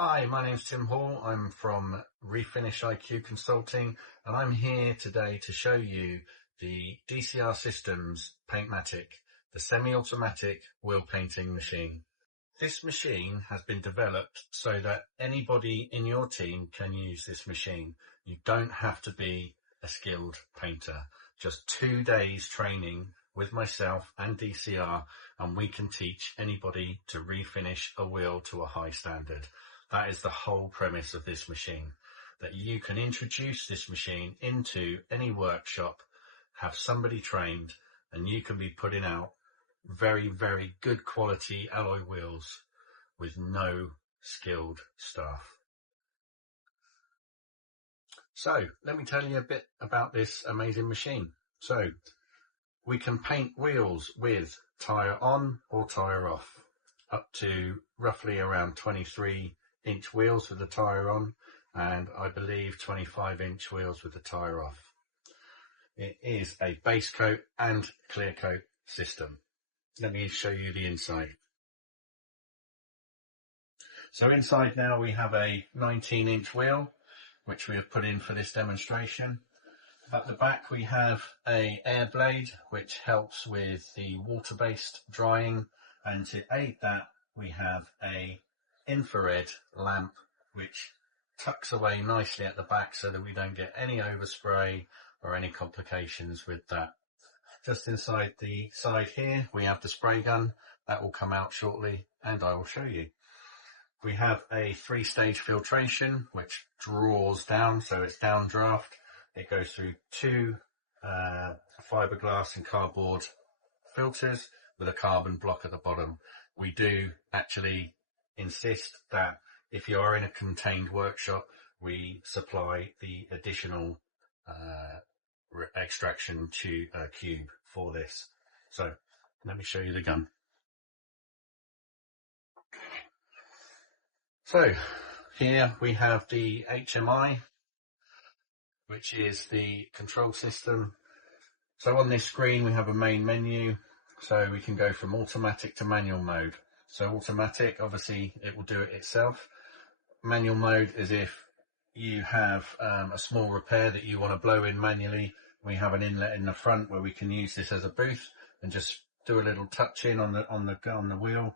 Hi, my name's Tim Hall. I'm from Refinish IQ Consulting, and I'm here today to show you the DCR Systems PaintMatic, the semi-automatic wheel painting machine. This machine has been developed so that anybody in your team can use this machine. You don't have to be a skilled painter. Just 2 days training with myself and DCR, and we can teach anybody to refinish a wheel to a high standard. That is the whole premise of this machine, that you can introduce this machine into any workshop, have somebody trained, and you can be putting out very, very good quality alloy wheels with no skilled staff. So let me tell you a bit about this amazing machine. So we can paint wheels with tyre on or tyre off, up to roughly around 23-inch wheels with the tyre on, and I believe 25-inch wheels with the tyre off. It is a base coat and clear coat system. Let me show you the inside. So inside now we have a 19-inch wheel, which we have put in for this demonstration. At the back we have a air blade, which helps with the water-based drying, and to aid that we have a infrared lamp which tucks away nicely at the back so that we don't get any overspray or any complications with that. Just inside the side here we have the spray gun that will come out shortly, and I will show you. We have a 3-stage filtration which draws down, so it's downdraft. It goes through 2 fiberglass and cardboard filters with a carbon block at the bottom. We do actually insist that if you are in a contained workshop, we supply the additional extraction cube for this. So let me show you the gun. So here we have the HMI, which is the control system. So on this screen we have a main menu, so we can go from automatic to manual mode. So automatic, obviously it will do it itself. Manual mode is if you have a small repair that you want to blow in manually. We have an inlet in the front where we can use this as a booth and just do a little touch in on the wheel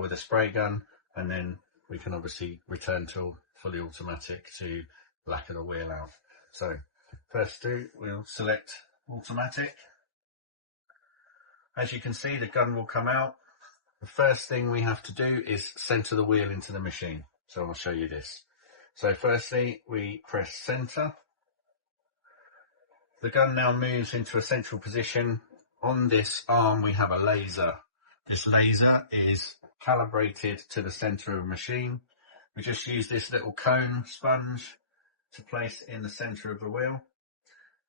with a spray gun, and then we can obviously return to fully automatic to lacquer the wheel out. So first we'll select automatic. As you can see, the gun will come out. The first thing we have to do is center the wheel into the machine. So I'll show you this. So firstly, we press center. The gun now moves into a central position. On this arm, we have a laser. This laser is calibrated to the center of the machine. We just use this little cone sponge to place in the center of the wheel.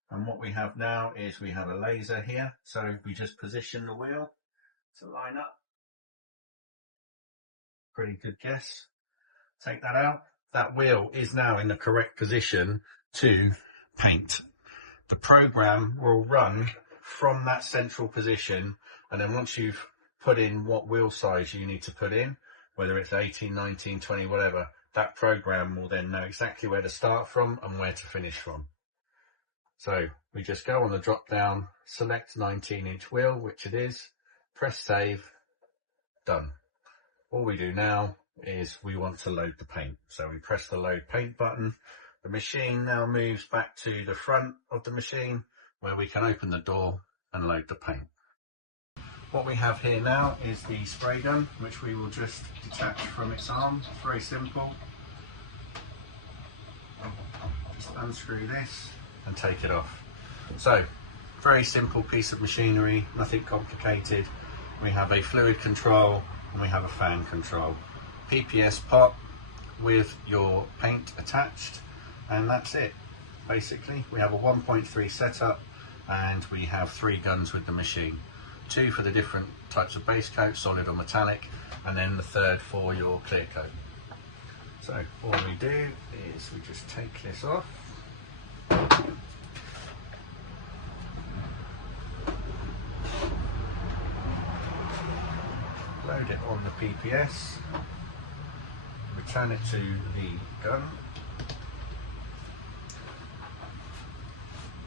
And what we have now is we have a laser here. So we just position the wheel to line up. Pretty good guess. Take that out. That wheel is now in the correct position to paint. The program will run from that central position, and then once you've put in what wheel size you need to put in, whether it's 18, 19, 20, whatever, that program will then know exactly where to start from and where to finish from. So we just go on the drop down, select 19-inch wheel, which it is, press save, done. All we do now is we want to load the paint. So we press the load paint button. The machine now moves back to the front of the machine where we can open the door and load the paint. What we have here now is the spray gun, which we will just detach from its arm. It's very simple. Just unscrew this and take it off. So, very simple piece of machinery, nothing complicated. We have a fluid control and we have a fan control. PPS pot with your paint attached, and that's it. Basically, we have a 1.3 setup and we have 3 guns with the machine. 2 for the different types of base coat, solid or metallic, and then the 3rd for your clear coat. So all we do is we just take this off. Load it on the PPS. We return it to the gun.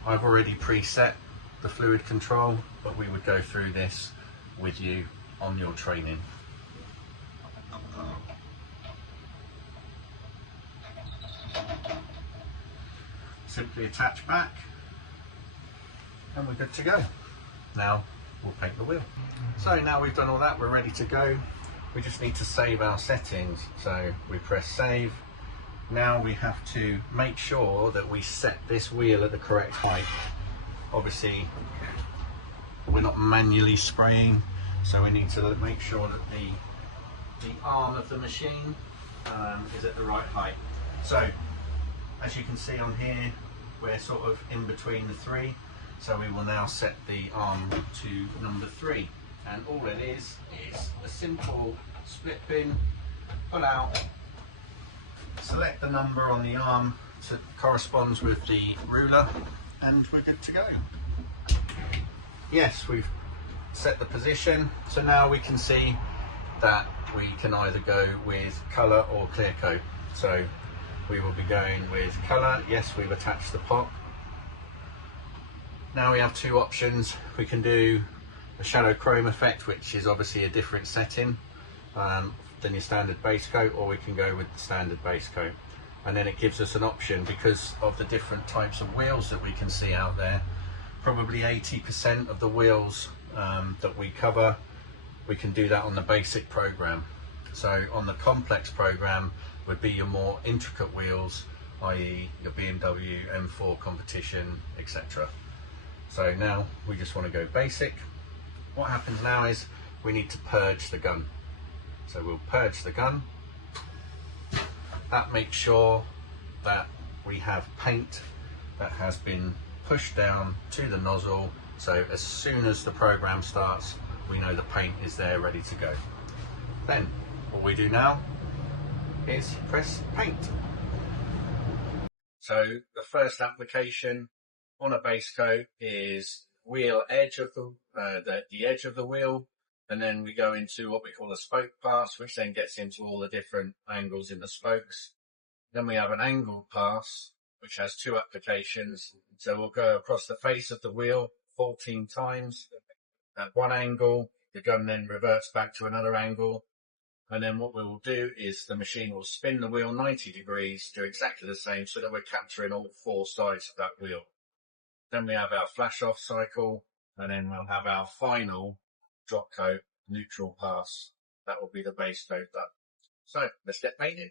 I've already preset the fluid control, but we would go through this with you on your training. Simply attach back and we're good to go. Now we'll paint the wheel. So now we've done all that, we're ready to go. We just need to save our settings. So we press save. Now we have to make sure that we set this wheel at the correct height. Obviously we're not manually spraying, so we need to make sure that the arm of the machine is at the right height. So as you can see on here, we're sort of in between the three, so we will now set the arm to number 3, and all it is a simple split pin, pull out, select the number on the arm that corresponds with the ruler, and we're good to go. Yes, we've set the position, so now we can see that we can either go with colour or clear coat. So we will be going with colour. Yes, we've attached the pot. Now we have two options. We can do a shadow chrome effect, which is obviously a different setting than your standard base coat, or we can go with the standard base coat. And then it gives us an option, because of the different types of wheels that we can see out there. Probably 80% of the wheels that we cover, we can do that on the basic program. So on the complex program would be your more intricate wheels, i.e. your BMW M4 competition, etc. So now we just want to go basic. What happens now is we need to purge the gun. So we'll purge the gun. That makes sure that we have paint that has been pushed down to the nozzle, so as soon as the program starts, we know the paint is there ready to go. Then what we do now is press paint. So the first application on a base coat is wheel edge of the edge of the wheel, and then we go into what we call a spoke pass, which then gets into all the different angles in the spokes. Then we have an angled pass, which has 2 applications. So we'll go across the face of the wheel 14 times at one angle. The gun then reverts back to another angle. And then what we will do is the machine will spin the wheel 90 degrees, do exactly the same, so that we're capturing all 4 sides of that wheel. Then we have our flash off cycle, and then we'll have our final drop coat neutral pass. That will be the base coat done. So let's get painted.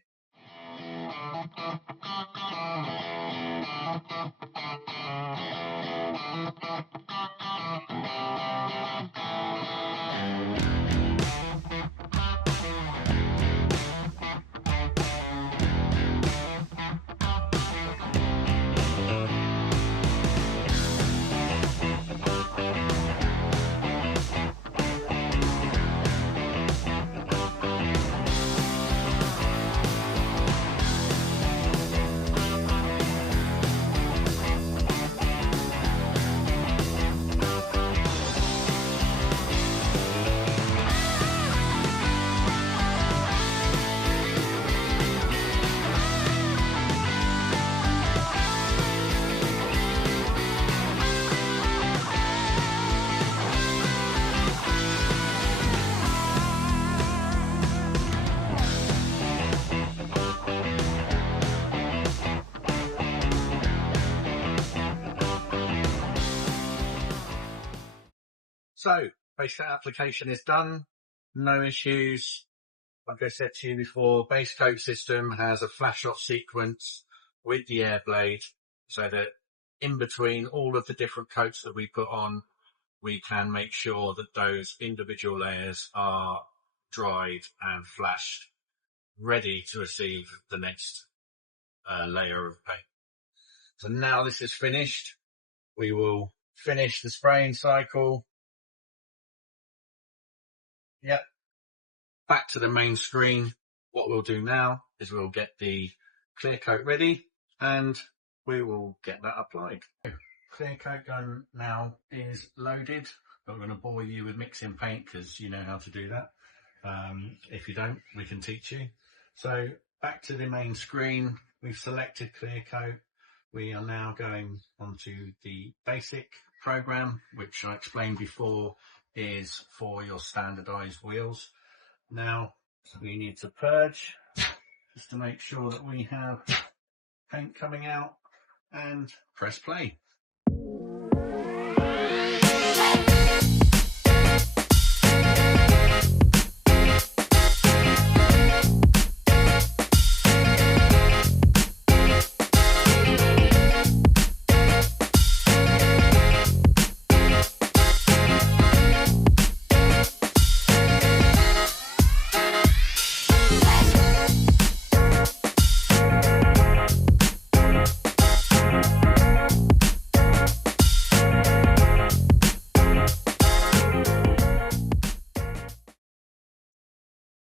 So base coat application is done, no issues. Like I said to you before, base coat system has a flash off sequence with the air blade, so that in between all of the different coats that we put on, we can make sure that those individual layers are dried and flashed, ready to receive the next layer of paint. So now this is finished, we will finish the spraying cycle. Yep, back to the main screen. What we'll do now is we'll get the clear coat ready and we will get that applied. Clear coat gun now is loaded. I'm going to bore you with mixing paint because you know how to do that. If you don't, we can teach you. So back to the main screen. We've selected clear coat. We are now going onto the basic program, which I explained before is for your standardized wheels. Now we need to purge just to make sure that we have paint coming out, and press play.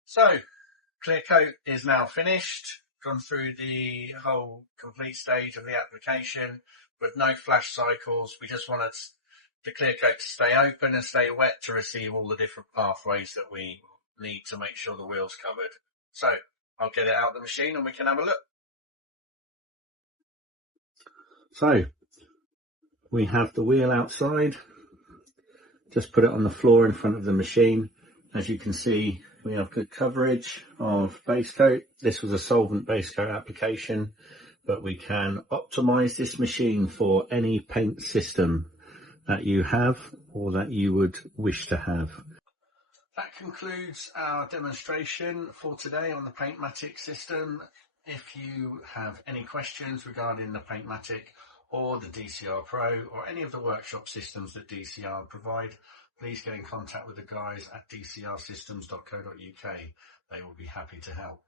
So, clear coat is now finished, gone through the whole complete stage of the application with no flash cycles. We just wanted the clear coat to stay open and stay wet to receive all the different pathways that we need to make sure the wheel's covered. So, I'll get it out of the machine and we can have a look. So, we have the wheel outside. Just put it on the floor in front of the machine. As you can see, we have good coverage of base coat. This was a solvent base coat application, but we can optimize this machine for any paint system that you have or that you would wish to have. That concludes our demonstration for today on the PaintMatic system. If you have any questions regarding the PaintMatic or the DCR Pro or any of the workshop systems that DCR provide, please get in contact with the guys at dcrsystems.co.uk. They will be happy to help.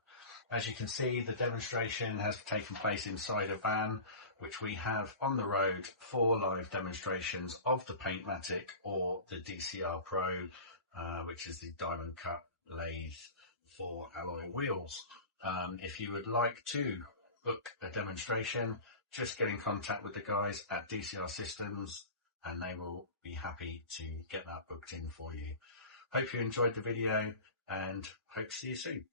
As you can see, the demonstration has taken place inside a van, which we have on the road for live demonstrations of the PaintMatic or the DCR Pro, which is the diamond cut lathe for alloy wheels. If you would like to book a demonstration, just get in contact with the guys at DCR Systems and they will be happy to get that booked in for you. Hope you enjoyed the video and hope to see you soon.